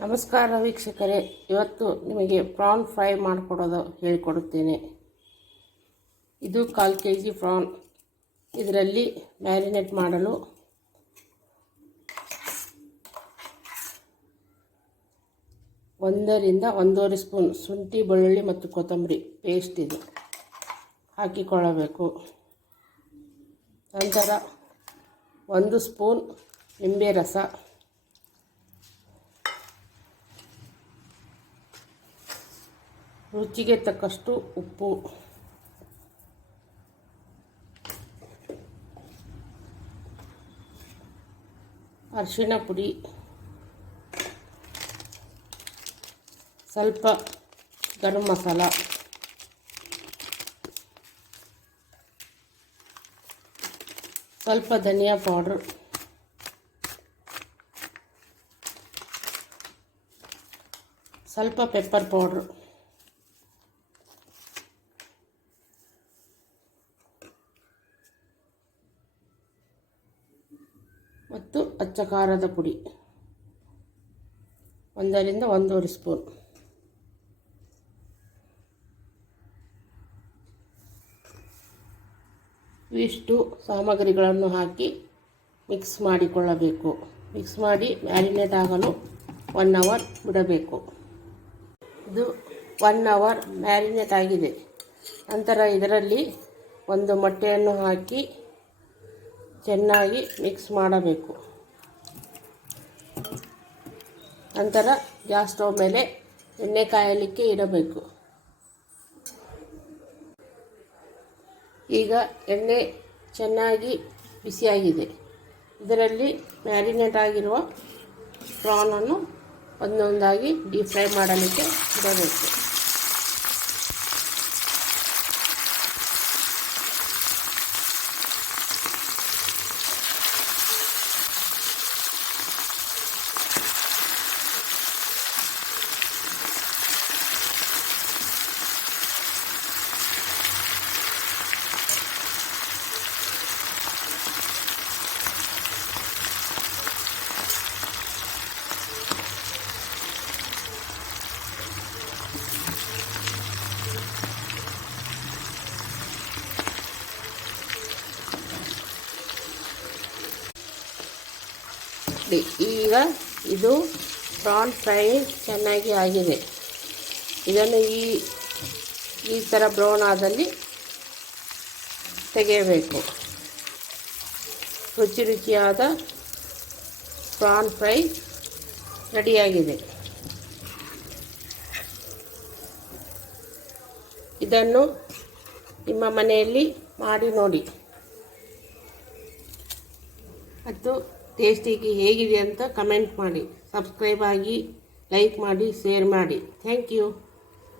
ನಮಸ್ಕಾರ ವೀಕ್ಷಕರೇ, ಇವತ್ತು ನಿಮಗೆ ಪ್ರಾನ್ ಫ್ರೈ ಮಾಡಿಕೊಡೋದು ಹೇಳಿಕೊಡುತ್ತೇನೆ. ಇದು 1/4 kg ಪ್ರಾನ್. ಇದರಲ್ಲಿ ಮ್ಯಾರಿನೇಟ್ ಮಾಡಲು 1 ರಿಂದ 1.5 ಸ್ಪೂನ್ ಶುಂಠಿ, ಬೆಳ್ಳುಳ್ಳಿ ಮತ್ತು ಕೊತ್ತಂಬರಿ ಪೇಸ್ಟ್ ಇದು ಹಾಕಿಕೊಳ್ಳಬೇಕು. ನಂತರ 1 ಸ್ಪೂನ್ ನಿಂಬೆ ರಸ, ರುಚಿಗೆ ತಕ್ಕಷ್ಟು ಉಪ್ಪು, ಅರಿಶಿಣ ಪುಡಿ, ಸ್ವಲ್ಪ ಗರಂ ಮಸಾಲ, ಸ್ವಲ್ಪ ಧನಿಯಾ ಪೌಡರ್, ಸ್ವಲ್ಪ ಪೆಪ್ಪರ್ ಪೌಡ್ರ್, ಮತ್ತು ಅಚ್ಚ ಖಾರದ ಪುಡಿ 1 ರಿಂದ 1.5 ಸ್ಪೂನ್. ಇವಿಷ್ಟು ಸಾಮಗ್ರಿಗಳನ್ನು ಹಾಕಿ ಮಿಕ್ಸ್ ಮಾಡಿಕೊಳ್ಳಬೇಕು. ಮಿಕ್ಸ್ ಮಾಡಿ ಮ್ಯಾರಿನೇಟ್ ಆಗಲು 1 ಅವರ್ ಬಿಡಬೇಕು. ಇದು 1 ಅವರ್ ಮ್ಯಾರಿನೇಟ್ ಆಗಿದೆ. ನಂತರ ಇದರಲ್ಲಿ 1 ಮೊಟ್ಟೆಯನ್ನು ಹಾಕಿ ಚೆನ್ನಾಗಿ ಮಿಕ್ಸ್ ಮಾಡಬೇಕು. ನಂತರ ಗ್ಯಾಸ್ ಸ್ಟವ್ ಮೇಲೆ ಎಣ್ಣೆ ಕಾಯಲಿಕ್ಕೆ ಇಡಬೇಕು. ಈಗ ಎಣ್ಣೆ ಚೆನ್ನಾಗಿ ಬಿಸಿಯಾಗಿದೆ. ಇದರಲ್ಲಿ ಮ್ಯಾರಿನೇಟ್ ಆಗಿರುವ ಪ್ರಾನನ್ನು ಒಂದೊಂದಾಗಿ ಡೀಪ್ ಫ್ರೈ ಮಾಡಲಿಕ್ಕೆ ಇಡಬೇಕು. ಈಗ ಇದು ಪ್ರಾನ್ ಫ್ರೈ ಚೆನ್ನಾಗಿ ಆಗಿದೆ. ಇದನ್ನು ಈ ಥರ ಬ್ರೌನ್ ಆದಲ್ಲಿ ತೆಗೆಯಬೇಕು. ರುಚಿಯಾದ ಪ್ರಾನ್ ಫ್ರೈ ರೆಡಿಯಾಗಿದೆ. ಇದನ್ನು ನಿಮ್ಮ ಮನೆಯಲ್ಲಿ ಮಾಡಿ ನೋಡಿ ಮತ್ತು ಟೇಸ್ಟಿಗೆ ಹೇಗಿದೆ ಅಂತ ಕಮೆಂಟ್ ಮಾಡಿ. ಸಬ್ಸ್ಕ್ರೈಬ್ ಆಗಿ, ಲೈಕ್ ಮಾಡಿ, ಶೇರ್ ಮಾಡಿ. Thank you.